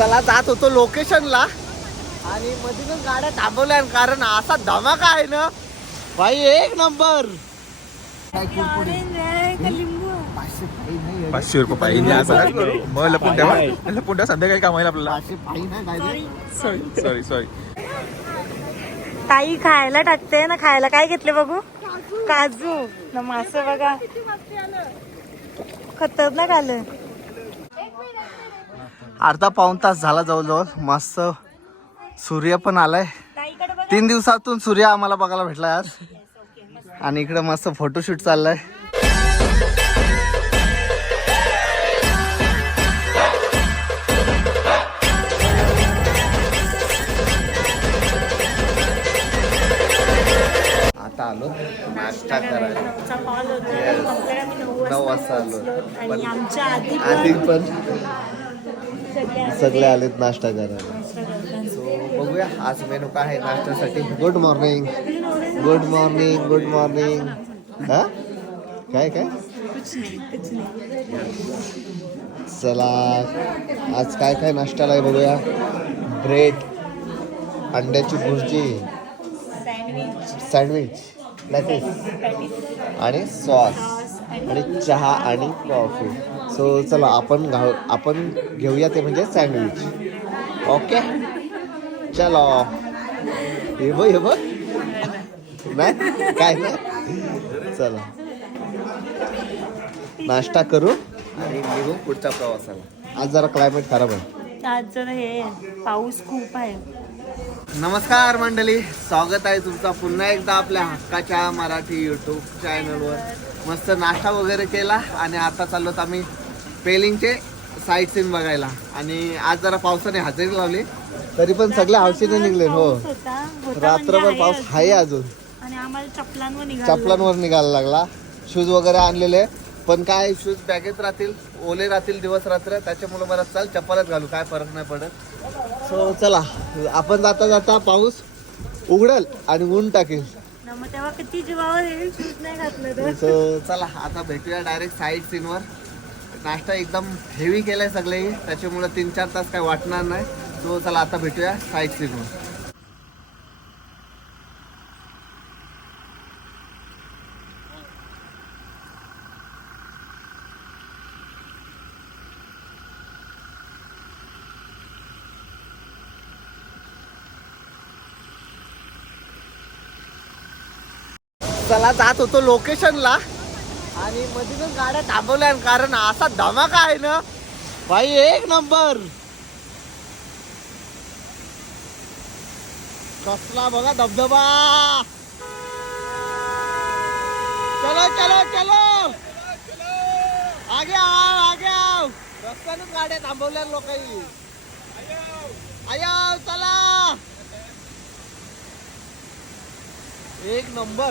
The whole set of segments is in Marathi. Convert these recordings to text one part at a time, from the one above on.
चला जात होतो लोकेशनला आणि मधूनच गाड्या थांबवल्या कारण असा धमाका आहे ना. भाई एक नंबर. पाचशे रुपये पाहिजे. असं करू मग लपून ठेवा. लपून ठेवा संध्याकाळी काम होईल आपल्याला. सॉरी सॉरी सॉरी ताई खायला टाकते ना खायला काय घेतले बघू काजू. ना मासं बघा. खतरनाक आलं. अर्धा पाऊन तास झाला जवळजवळ. मस्त सूर्य पण आलाय. तीन दिवसातून सूर्य आम्हाला बघायला भेटला आज. आणि इकडे मस्त फोटोशूट चाललाय. आता आलो. नाश्ता करायला. नऊ वाजता आलो. आधी पण. सगळे आले. सगळे आलेत नाश्ता करायला. सो बघूया. आज मेनू काय आहे नाश्त्यासाठी? Good morning good morning good morning हा? काय काय? चला आज काय काय नाश्त्याला आहे बघूया. ब्रेड अंड्याची भुर्जी सँडविच सँडविच लॅटिस आणि सॉस आणि चहा आणि कॉफी. सो चला आपण घाऊ आपण घेऊया ते म्हणजे सँडविच. ओके चलो. हे बघ हे बघ. नाही काय नाही. चला. नाश्ता करू. आणि निघू पुढच्या प्रवासाला. आज जरा क्लायमेट खराब आहे. आज जर हे पाऊस खूप आहे. नमस्कार मंडळी. स्वागत आहे तुमचा पुन्हा एकदा आपल्या हक्काच्या मराठी यूट्यूब चॅनलवर मस्त नाश्ता वगैरे केला आणि आता चाललोत आम्ही पेलिंगचे साईट सीन बघायला. आणि आज जरा पावसाने हजेरी लावली. तरी पण सगळे हौशीने निघले हो. होता. रात्रभर म्हणजे पाऊस आहे अजून. चपलांवर निघायला लागला. शूज वगैरे आणलेले. पण काय शूज बॅगेत राहतील ओले राहतील दिवस रात्र. त्याच्यामुळे मला चाल चप्पलच घालू. काय फरक नाही पडत. सो चला. आपण जाता जाता पाऊस उघडल आणि ऊन टाकेल. ना मग तेव्हा किती जीवावर येईल शूज नाही घातलं तर. चला आता भेटूया डायरेक्ट साईड सीनवर नाश्ता एकदम हेवी केलाय सगळे त्याच्यामुळे तीन चार तास काय वाटणार नाही. तो चला आता भेटूया साईड सीनवर चला जात होतो लोकेशनला आणि मधूनच गाड्या थांबवल्या कारण असा धमाका आहे ना भाई एक नंबर. कसला बघा धबधबा. चलो चलो चलो. आगे आओ आगे आओ रस्त्यानंच गाड्या थांबवल्या लोकांनी. आया चला. एक नंबर.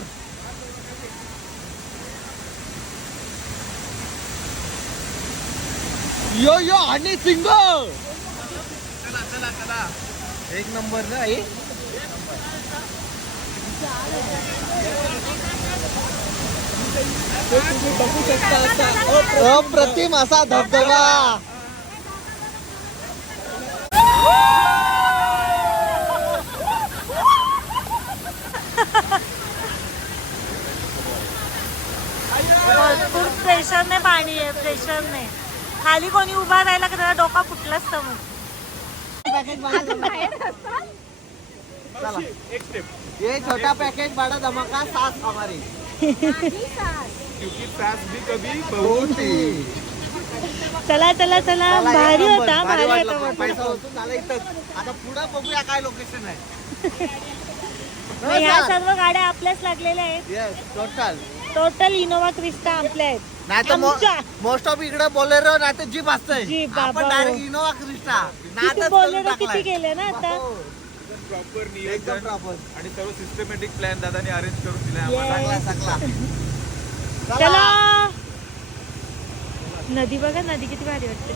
यो यो आणि सिंग एक नंबर ना आई. अप्रतिम असा धबधबा. भरपूर प्रेशरने पाणी आहे प्रेशरने खाली कोणी उभा राहिला का त्याला डोका फुटला असतं मग. चला ये छोटा पैकेज बड़ा धमाका सास हमारी. चला चला चला. भारी. होता भारी होता आता पुढे बघूया काय लोकेशन आहे. ह्या सर्व गाड्या आपल्याच लागलेल्या आहेत. टोटल टोटल इनोवा क्रिस्टा आपल्या आहेत. नाही. मोस्ट ऑफ इकडे बोलेरो नाही तर जीप आपण बाबा. डायरेक्ट इनोवा क्रिस्टा किती बोलेरो किती केले ना आता? प्रॉपर एकदम नियोजन proper. आणि सर्व सिस्टमॅटिक प्लॅन दादाने अरेंज करून दिलाय आम्हाला. Yes. चांगला चांगला. चला. नदी बघा नदी किती भारी वाटते.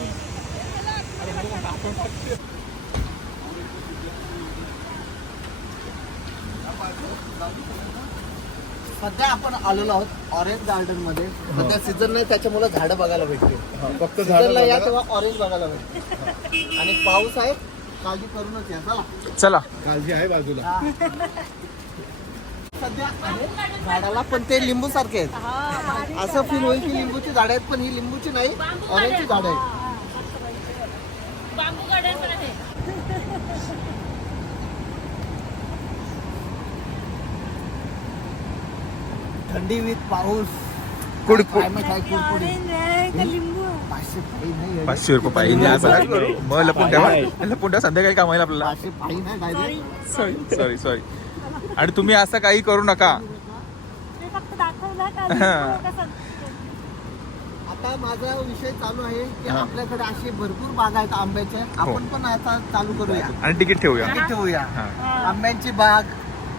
सध्या आपण आलेलो आहोत ऑरेंज गार्डनमध्ये. सध्या सीझन नाही त्याच्यामुळे झाडं बघायला भेटते फक्त सीझनला या तेव्हा ऑरेंज बघायला भेटते आणि पाऊस आहे काळजी करूनच या. चला. चला. काळजी आहे बाजूला. सध्या आहे झाडाला पण ते लिंबू सारखे आहेत असं फील होईल की लिंबूची झाडं आहेत पण ही लिंबूची नाही ऑरेंजची झाडं आहेत बांबू गार्डन पण आहे थंडी विथ पाऊस. कुड- कुड- Climate आहे कुडकुडीत. ऑरेंज आहे का लिंबू. पाचशे रुपये पाहिजे असं करू मग लपून ठेवा. लपून ठेवा संध्याकाळी काम होईल आपल्याला. सॉरी सॉरी सॉरी आणि तुम्ही असं काही करू नका. ते फक्त दाखवलं का? लिंबू कसं आता माझा विषय चालू आहे की हा. आपल्याकडे असे भरपूर बाग आहेत आंब्याचे आपण पण आता चालू करूया. आणि तिकीट ठेवूया. ठेवूया. हा. आंब्यांची बाग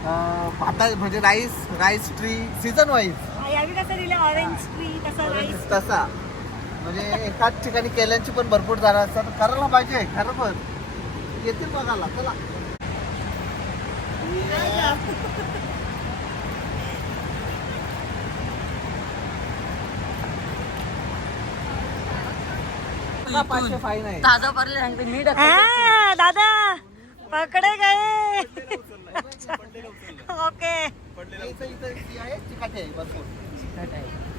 भाता म्हणजे rice rice tree season wise यावी कसं दिलं? ऑरेंज ट्री कसं राईस तसा. म्हणजे एकाच ठिकाणी केल्यांची पण भरपूर झाडं असतात. करायला पाहिजे खरं पण. येतील बघायला चला. पाचशे फाईन आहे. हा, दादा पकडे गए ओके.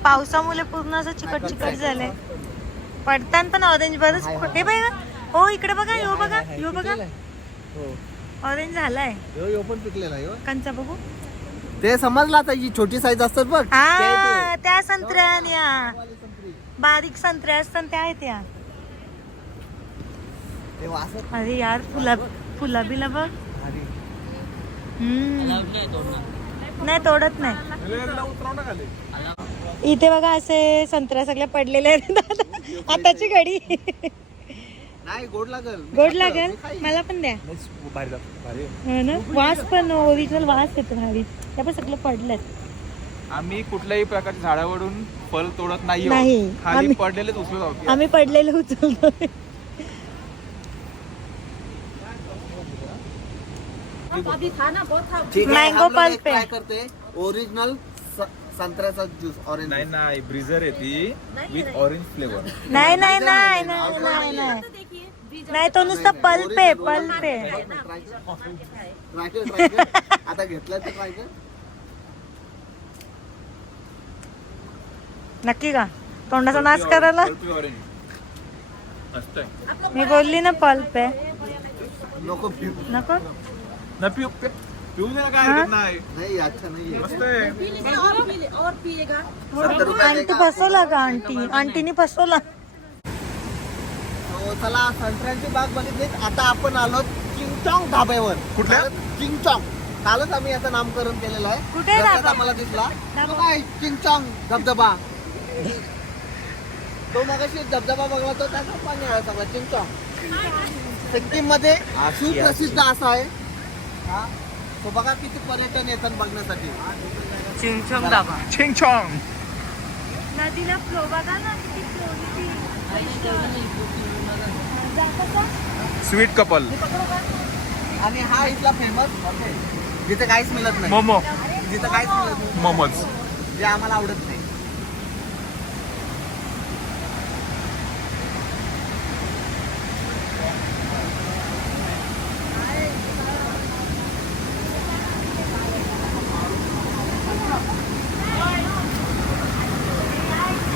पावसामुळे पूर्ण असं चिकट चिकट झालंय. पडताना पण ऑरेंज बरंच हे बघा हो इकडे बघा यो बघा यो बघा. हो. ऑरेंज झालाय. पण पिकलेला. कंचा बघू. ते समजलं आता ही छोटी साईज असतात बघ. हा त्या संत्र्या बारीक संत्र्या असतात त्या आहेत या. अरे यार फुला फुला बिला बघ. नाही तोडत नाही. इथे बघा असे संत्र्या सगळ्या पडलेले आहेत. दादा आताची घडी. नाही गोड लागल. गोड लागेल? मला पण द्या. हो ना? वास पण ओरिजिनल वास येतो भारी. त्या पण सगळं पडलं आम्ही कुठल्याही प्रकारच्या झाडावरून फल तोडत नाही नाही. आहोत. खाली आम्ही- पडलेलेच उचलत ठीक आहे, Mango हम लोग pulp एक try आहे. करते ओरिजिनल संत्र्याचा ज्यूस ऑरेंज नाही नाही ब्रिझर आहे ती विथ ऑरेंज फ्लेवर नाही नाही नाही नाही नाही नाही. नाही तो नुसता पल्प आहे. पल्प आहे. ट्राय कर ट्राय कर. आता घेतलं तर ट्राय कर. नक्की का? तोंडाचा नाश करायला? ऑरेंज मी बोलली ना पल्प आहे नको नको? ना पिऊ पे- पिऊ दे ना काय हरकत नाही. नाही अच्छा नाही मस्त आहे. सत्तर रुपये आंटी फसवला का आंटी. आंटीनी फसवला हो, चला संत्र्यांची बाग बघितली आता आपण आलो चिंगचॉंग ढाब्यावर कुठल्या? चिंगचॉंग कालच आम्ही याचं नामकरण केलेलं आहे. कुठे आहे रस्त्यात? आम्हाला दिसला? तो काय चिंगचॉंग धबधबा. तो मगाशी धबधबा बघला तो त्याचा पाणी आहे सगळा चिंगचॉंग सिक्कीममध्ये सुप्रसिद्ध असा आहे. हा? तो बघा किती पर्यटन येतात बघण्यासाठी. चिंग चॉंग नदीला फ्लो बघा ना किती का? स्वीट कपल आणि हा इथला फेमस जिथे काहीच मिळत नाही. मोमो. जिथं काहीच मिळत नाही. मोमोज. जे आम्हाला आवडत नाही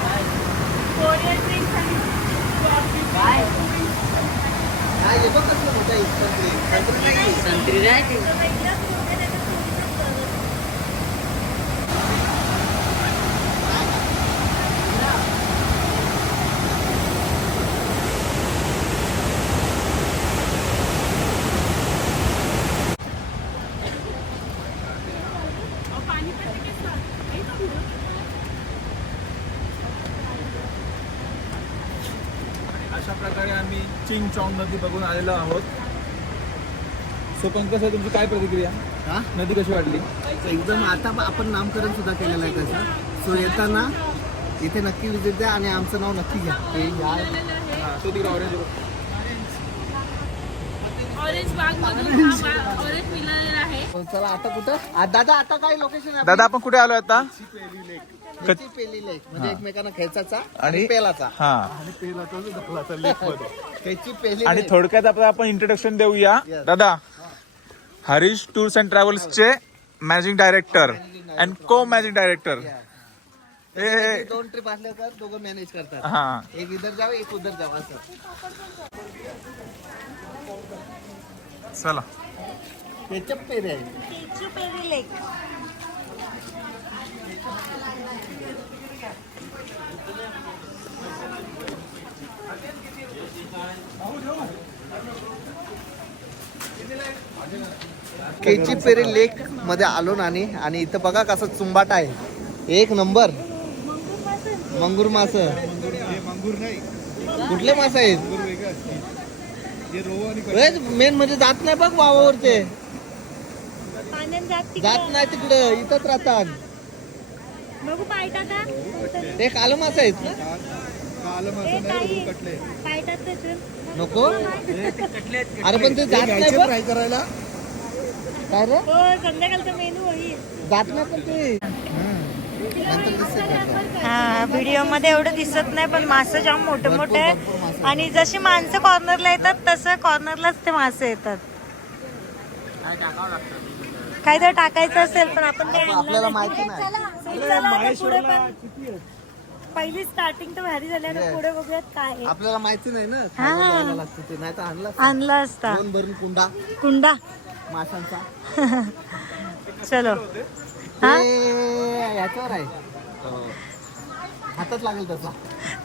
Korean drinks आणि हा हे बघ कसलं मोठं आहे संत्री. संत्री नाही. अशा प्रकारे आम्ही चिंग चॉंग नदी बघून आलेलो आहोत. सो पंकज सर तुमची काय प्रतिक्रिया? हा? नदी कशी वाटली एकदम आता आपण नामकरण सुद्धा केलेलं आहे तसं सो येताना इथे नक्की विजिट द्या आणि आमचं नाव नक्की घ्या. हे या हा, तो तिकडे ऑरेंज ऑरेंज बागमधून बा- ऑरेंज मिळालेला आहे. चला आता कुठं? आ, दादा आता काय लोकेशन आहे दादा आपण कुठे आलोय आता? आपली? पेली लेक म्हणजे एकमेकांना आणि- आणि पेलाचा. हा. त्याची पेली आणि lake. थोडक्यात आपण आपण इंट्रोडक्शन देऊया. Yes. दादा Harish tours and ट्रॅव्हल्सचे managing director and co managing director हे दोन ट्रिप असल्या तर दोघं मॅनेज करतात. हा. एक इधर जावं एक उधर जावं असं. चला. पेरे लेक. केची पेरी लेकमध्ये आलो नानी आणि इथं बघा कसं चुंबाट आहे. एक नंबर. मंगूर मास. कुठले मास आहेत? मेन म्हणजे जात नाही बघ वावावर ते जात. नाही तिकडं इथंच राहतात. बघू ते काल मास आहेत. ना. नको? अरे पण ते जात नाही बघ. काय रे? हो संध्याकाळचा मेनू जात नाही पण ते. हा व्हिडिओमध्ये एवढं दिसत नाही पण मासे जाम मोठे मोठे आणि जशी माणसं कॉर्नरला येतात तसं कॉर्नरलाच ते मासे येतात. काहीतरी टाकायचं असेल पण आपण ते आपल्याला. माहिती नाही. चला, चला, आता पुढे पण. पहिली स्टार्टिंग तर भारी झाली आणि पुढे बघूयात काय आहे. आपल्याला माहिती नाही ना हा. खायला जायला लागतं ते नाही तर आणलं असतं. आणला असता. दोन भरून कुंडा. कुंडा. माशांचा. चलो. हा? ते याच्यावर आहे. अं, हातात लागेल तसा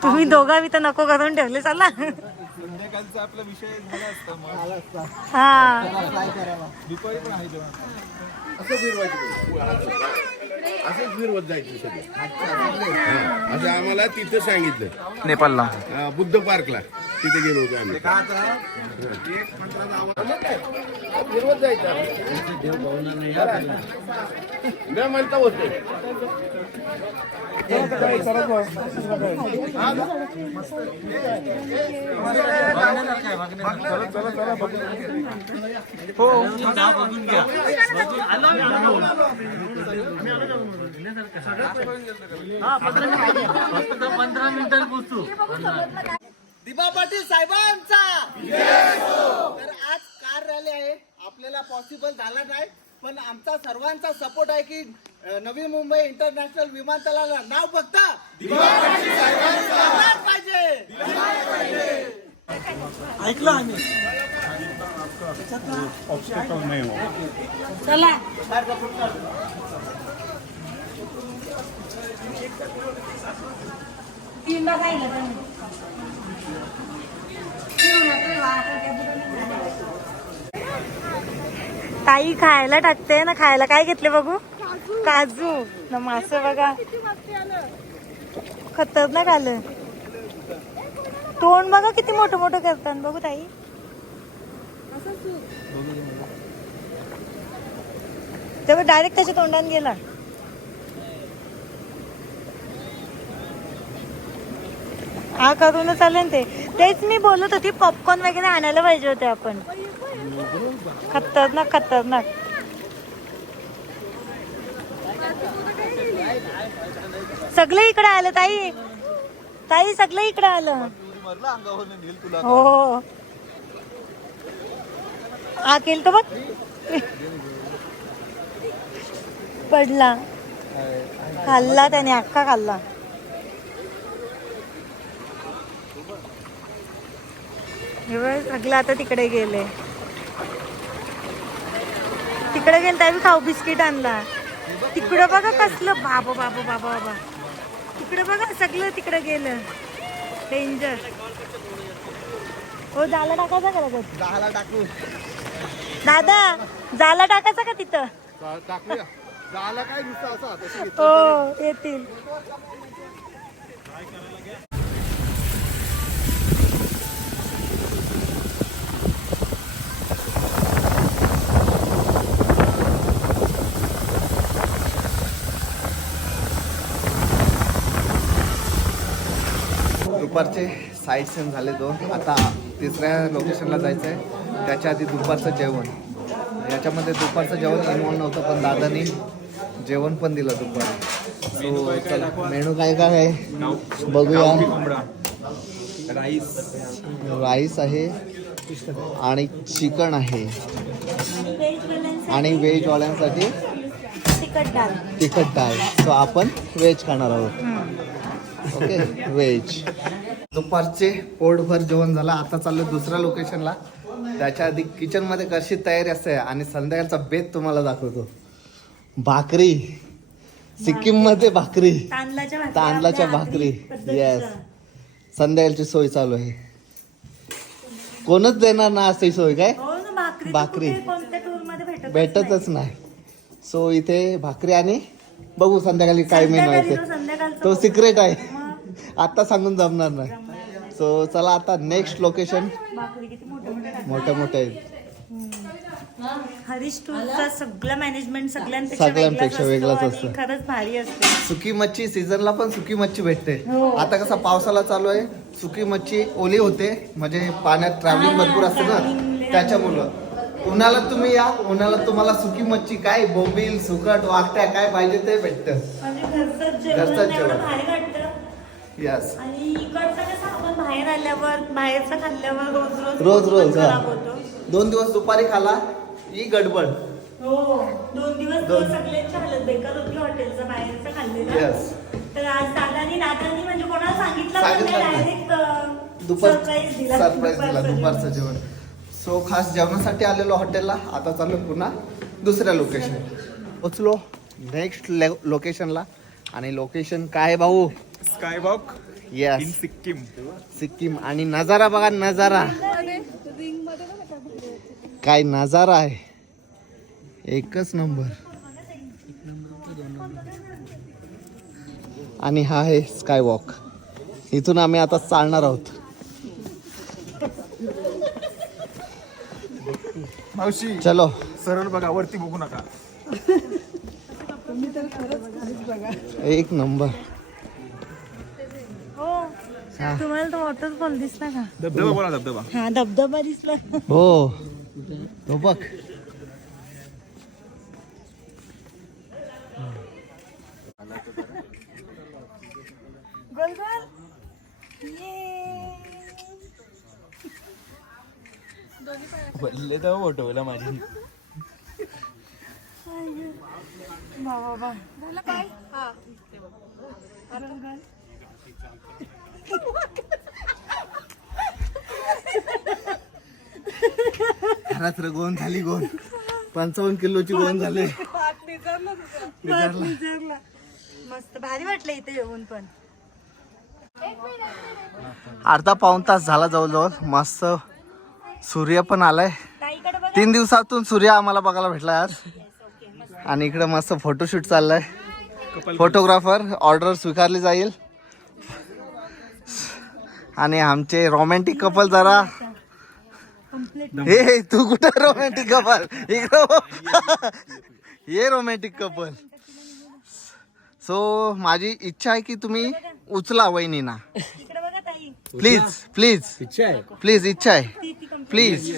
तुम्ही दोघा तर नको करून ठेवले चला. संध्याकाळचा आपला विषय झाला असता मग हा फ्राय करायला दुपारी पण आहे जेवण असं फिरवायचं असंच फिरवत जायचं सगळं. असं आम्हाला तिथं सांगितलं नेपाळला अं, बुद्ध पार्कला तिथे गेलो होतो आम्ही फिरवत जायचं न म्हणता होते दिबा पाटील साहेबांचा. तर आज कार रॅली आहे. आपल्याला पॉसिबल झाला नाही. पण आमचा सर्वांचा सपोर्ट आहे की नवी मुंबई इंटरनॅशनल विमानतळाला नाव फक्त दिवाळच पाहिजे चला. तीन बघायला त्यांनी. ताई खायला टाकते ना खायला काय घेतले बघू? काजू. ना मासे बघा. खतरनाक आलं. तोंड बघा किती मोठं मोठं करतात. बघू ताई. तेव्हा डायरेक्ट त्याच्या तोंडात गेला. हा करूनच आले ते. तेच मी बोलत होती पॉपकॉर्न वगैरे आणायला पाहिजे होते आपण. खतरनाक खतरनाक. सगळं इकडे आलं ताई. ताई सगळं इकडे आलं. हो. हा केल तर बघ. पडला. खाल्ला त्याने अख्खा खाल्ला. हे सगळं आता तिकडे गेले. तिकडे गेल त्यावेळी खाऊ बिस्किट आणला. तिकडं बघा कसलं बाबा बाबा बाबा बाबा. तिकडं बघा सगळं तिकडे गेलं. डेंजर हो जाला टाकायचा का लगेच? दहाला टाकू. दादा जाला टाकायचा का तिथं? टाकूया. दहाला काय नुसतं असं. हो येतील. दुपारचे साईट सीन झाले दोन. आता तिसऱ्या लोकेशनला जायचं आहे त्याच्या आधी दुपारचं जेवण. याच्यामध्ये दुपारचं जेवण इन्वॉल्व नव्हतं पण दादानी जेवण पण दिलं दुपारी. सो चला मेनू काय काय आहे? बघूया. राईस. राईस आहे आणि चिकन आहे. आणि व्हेजवाल्यांसाठी तिखट डाळ. तिखट डाळ. सो आपण व्हेज खाणार आहोत. ओके व्हेज दुपारचे पोटभर जेवण झालं आता चाललो दुसऱ्या लोकेशनला त्याच्या आधी किचनमध्ये कशी तयारी असते आणि संध्याकाळचा बेत तुम्हाला दाखवतो. भाकरी. सिक्कीममध्ये भाकरी. तांदळाच्या भाकरी. येस संध्याकाळची सोय चालू आहे. कोणच देणार ना अशी सोय काय? हो भाकरी भेटतच नाही. सो इथे भाकरी आणि बघू संध्याकाळी काय मेनू आहे ते सिक्रेट आहे. आता सांगून जमणार नाही सो चला आता नेक्स्ट लोकेशन मोठे मोठे टाकतात. मोठे मोठे आहेत. हरीश टूरचा सगळं मॅनेजमेंट सगळ्यांपेक्षा सगळ्यांपेक्षा वेगळाच असतं. खरंच भारी असते सुकी मच्छी सीझनला पण सुकी मच्छी भेटते हो. आता कसा पावसाला चालू आहे सुकी मच्छी ओली होते म्हणजे पाण्यात ट्रॅव्हलिंग भरपूर असते ना. त्याच्यामुळं उन्हाळ्यात तुम्ही या उन्हाळ्यात तुम्हाला सुकी मच्छी काय बोंबील सुकट वाकट्या काय पाहिजे ते भेटतं म्हणजे घरचं जेवण जेवण. एवढं भारी वाटतं यस आणि इकडचं कसं आपण बाहेर आल्यावर बाहेरचं खाल्ल्यावर रोज रोज रोज हा. खराब होतो. दोन दिवस दुपारी खाला ही गडबड. हो दोन दिवस दोन- सगळ्यांची हालत बेकार होती हॉटेलचं बाहेरचं खाल्लेलं. तर आज दादानी दादानी म्हणजे कोणाला सांगितलं पण सांगितलं नाही नाही. डायरेक्ट दुपार सरप्राईज दिला. सरप्राईज दिला दुपारचं जेवण. सो खास जेवणासाठी आलेलो हॉटेलला आता चालू पुन्हा दुसऱ्या लोकेशन पोचलो नेक्स्ट लोकेशनला आणि लोकेशन काय आहे भाऊ skywalk in yes Sikkim Sikkim आणि नजारा बघा नजारा. काय नजारा आहे. एकच नंबर. आणि हा आहे स्काय वॉक इथून आम्ही आता चालणार आहोत. मावशी चलो. सरळ बघा वरती बघू नका. एक नंबर. तुम्हाला तो वॉटरफॉल दिसला का? धबधबा बोला धबधबा. हा धबधबा दिसला. हो. तो बघ. गोल गोल ये. बोलले तर फोटोला माझी. झालं काय हा. रात्र गोन झाली गोन. पंचावन्न किलोची गोन झाली. मस्त भारी वाटलं इथे येऊन पण. अर्धा पाऊन तास झाला जवळजवळ. मस्त सूर्य पण आलाय. ताईकडे बघा. तीन दिवसातून सूर्य आम्हाला बघायला भेटला आज. आणि इकडे मस्त फोटोशूट चाललाय. फोटोग्राफर ऑर्डर स्वीकारली जाईल. आणि आमचे रोमॅन्टिक कपल जरा. हे तू कुठे रोमॅन्टिक कपल इकडं ये रोमॅन्टिक कपल सो माझी इच्छा आहे की तुम्ही उचला वहिनीना. इकडे बघा ताई. प्लीज प्लीज प्लीज इच्छा आहे. प्लीज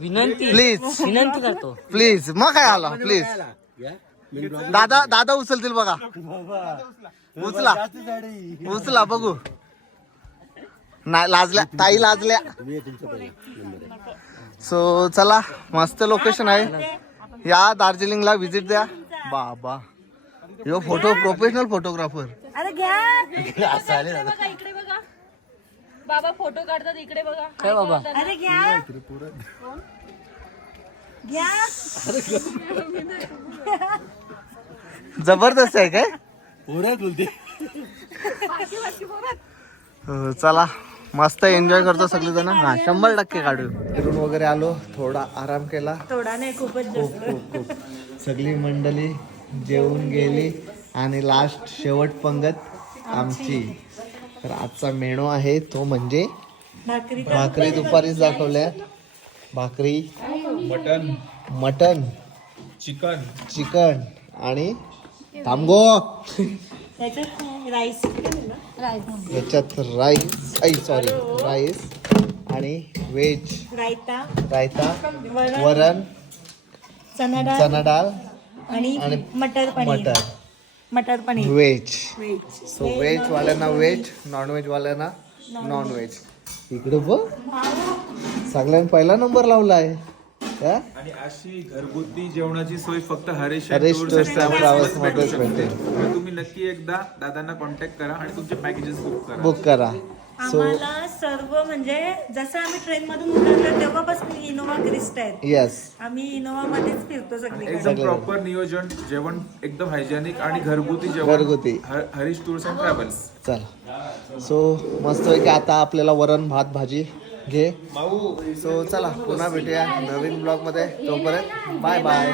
विनंती. प्लीज विनंती करतो. प्लीज मग काय आला? प्लीज दादा दादा उचलतील बघा. उचला. उचला बघू. नाही लाजल्या ताई लाजल्या. सो चला मस्त लोकेशन आहे. या दार्जिलिंगला व्हिजिट द्या. बाबा. यो फोटो प्रोफेशनल फोटोग्राफर अरे घ्या. इकडे बघा इकडे बघा. बाबा फोटो काढतात इकडे बघा. काय बाबा. अरे घ्या. घ्या. जबरदस्त आहे काय? हो, चला. मस्त एन्जॉय करतो सगळेजण. हा शंभर टक्के काढू. फिरून वगैरे आलो थोडा आराम केला. थोडा नाही खूपच खूप जास्त. खूप खूप सगळी मंडळी जेवून गेली आणि लास्ट शेवट पंगत आमची. तर आजचा मेनू आहे तो म्हणजे भाकरी दुपारीच दाखवल्या. भाकरी मटन. Mutton chicken. चिकन आणि तांबो त्याच्यात राईस याच्यात राईस ऐ सॉरी राईस आणि व्हेज रायता. रायता वरण. वरण चना डाळ. चना डाळ आणि आणि मटर पनीर. मटर. Matar paneer. Veg veg so veg वाल्यांना व्हेज नॉन व्हेज वाल्यांना नॉन व्हेज इकडे बघ. सगळ्यांनी पहिला नंबर लावलाय. हा? आणि अशी घरगुती जेवणाची सोय फक्त Haresh Haresh and Travels Travels मध्येच मध्येच भेटू शकते. भेटेल. त्यामुळे तुम्ही नक्की एकदा दादांना कॉन्टॅक्ट करा आणि तुमचे पॅकेजेस बुक करा. बुक करा. सो आम्हाला सर्व म्हणजे जसं आम्ही ट्रेन मधून उतरलो तेव्हापासून इनोवा क्रिस्ट आहेत. येस आम्ही इनोवा मध्येच फिरतो सगळीकडे. एकदम प्रॉपर नियोजन जेवण एकदम हायजेनिक आणि घरगुती जेवण. घरगुती. ह- हरीश टूर्स अँड ट्रॅव्हल्स. चला. सो मस्त की आता आपल्याला वरण भात भाजी घे. सो चला पुन्हा भेटूया नवीन ब्लॉगमध्ये. तोपर्यंत बाय बाय